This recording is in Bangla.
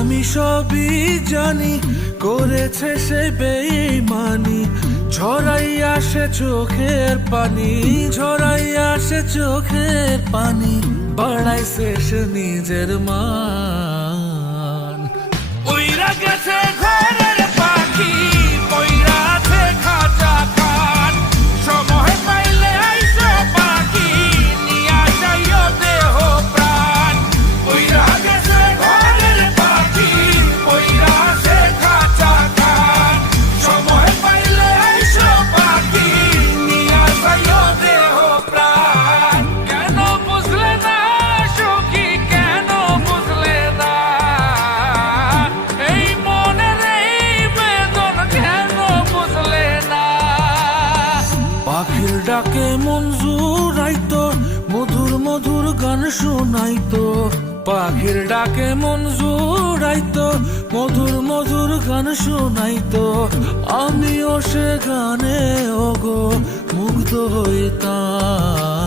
আমি সবই জানি করেছে সে বেঈমানি, ঝরাইয়া সে চোখের পানি, ঝরাইয়া সে চোখের পানি, বাড়াইছে সে নিজের মান। উইরা গেছে ঘরের পাখি, পইরা আছে খাঁচা খান, সময় পাইলে আইসো পাখি, নিয়া যাইও দেহ প্রাণ। উইরা গেছে ঘরের পাখি, পইরা আছে খাঁচা খান, সময় পাইলে আইসো পাখি, নিয়া যাইও দেহ প্রাণ। কেন বুঝলে না সখী, কেন বুঝলে না এই মনের এই বেদন, কেন বুঝলে না? পাখির ডাকে মন জুড়াইতো, মধুর মধুর গান শোনাইতো, পাখির ডাকে মন জুড়াইতো, মধুর মধুর গান শোনাইতো, আমিও সে গানে ওগো মুগ্ধ হইতাম।